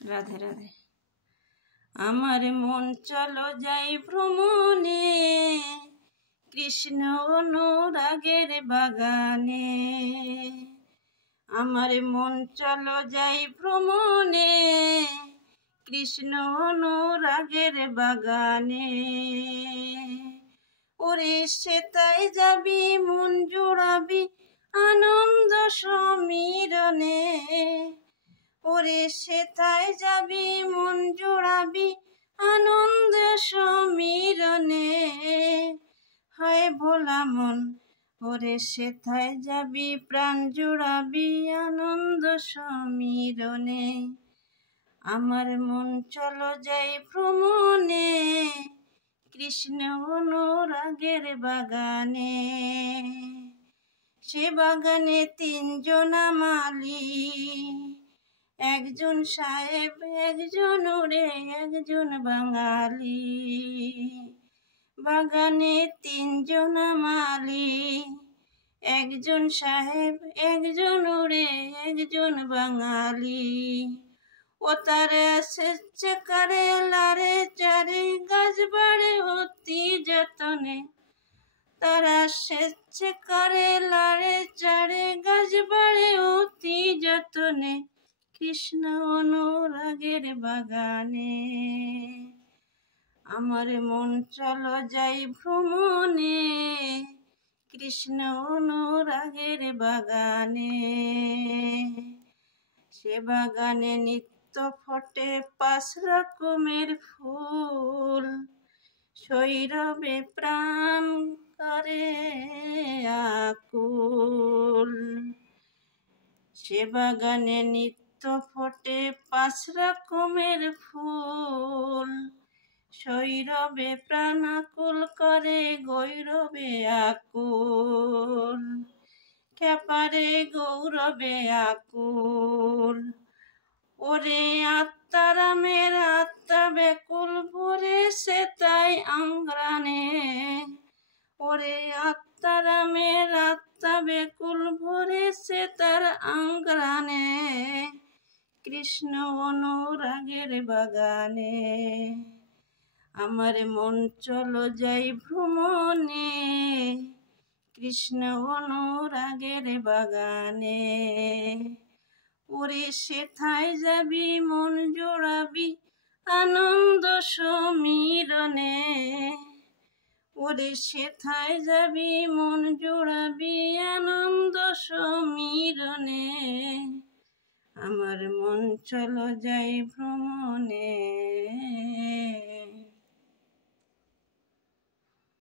রাধে রাধে। আমার মন চলো যাই ভ্রমণে, কৃষ্ণ অনুরাগের বাগানে। আমার মন চলো যাই ভ্রমণে, কৃষ্ণ অনুরাগের বাগানে। ওরে সেতাই যাবি মন জোড়াবি আনন্দ সমীরণে। ওরে সেথায় যাবি মন জোড়াবি আনন্দ সমীরণে। হয় ভোলা মন ওরে সেথায় যাবি প্রাণ জোড়াবি আনন্দ সমীরণে। আমার মন চলো যাই ভ্রমণে, কৃষ্ণ অনুরাগের বাগানে। সে বাগানে তিনজনা মালি, একজন সাহেব, একজন ওরে, একজন বাঙালি। বাগানে তিনজনা মালি, একজন সাহেব, একজন ওরে, একজন বাঙালি। ও তারে সেচ্ছে কারে লারে চারে গাছ বাড়ে অতি যতনে। তারা সেচ্ছে কারে লারে চারে গাছ বাড়ে অতি যতনে, কৃষ্ণ অনুরাগের বাগানে। আমার মন চলো যাই ভ্রমণে, কৃষ্ণ অনুরাগের বাগানে। সে বাগানে নিত্য ফোটে 5 রকমের ফুল, শৈরবে প্রাণ করে আকুল। সে বাগানে নিত্য ফোটে 5 রকমের ফুল, শৈরবে প্রাণ আকুল করে গৈরবে আকুল। খেপারে গৌরবে আকুল। ওরে আত্মারামের আত্মা ব্যাকুল ভরে সে তাই আঙ্গরানে। ওরে আত্মারামের আত্মা ব্যাকুল ভরে সে তার আঙ্গরানে, কৃষ্ণ অনুরাগের বাগানে। আমার মন চলো যাই ভ্রমণে, কৃষ্ণ অনুরাগের বাগানে। ওরে সেথায় যাবি মন জোড়াবি আনন্দ সমীরণে। ওরে সেথায় যাবি মন জোড়াবি আনন্দ সমীরণে। আমার মন চলো যাই ভ্রমণে।